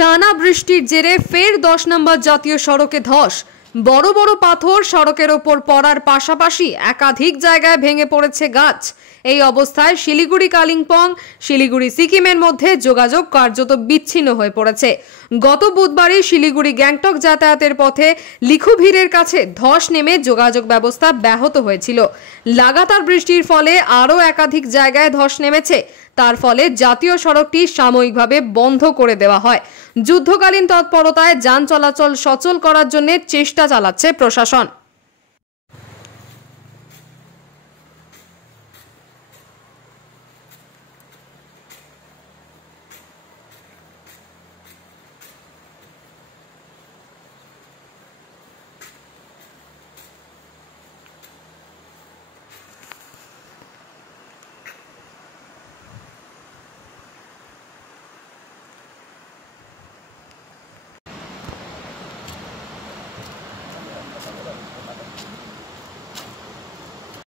টানা বৃষ্টির জেরে ফের 10 নম্বর জাতীয় সড়কে ধস। বড় বড় পাথর সড়কের ওপর পড়ার পাশাপাশি একাধিক জায়গায় ভেঙে পড়েছে গাছ। এই অবস্থায় শিলিগুড়ি কালিম্পং, শিলিগুড়ি সিকিমের মধ্যে যোগাযোগ কার্যত বিচ্ছিন্ন হয়ে পড়েছে। গত বুধবারই শিলিগুড়ি গ্যাংটক যাতায়াতের পথে লিখুভিরের কাছে ধস নেমে যোগাযোগ ব্যবস্থা ব্যাহত হয়েছিল। লাগাতার বৃষ্টির ফলে আরও একাধিক জায়গায় ধস নেমেছে। তার ফলে জাতীয় সড়কটি সাময়িকভাবে বন্ধ করে দেওয়া হয়। যুদ্ধকালীন তৎপরতায় যান চলাচল সচল করার জন্য চেষ্টা চালাচ্ছে প্রশাসন।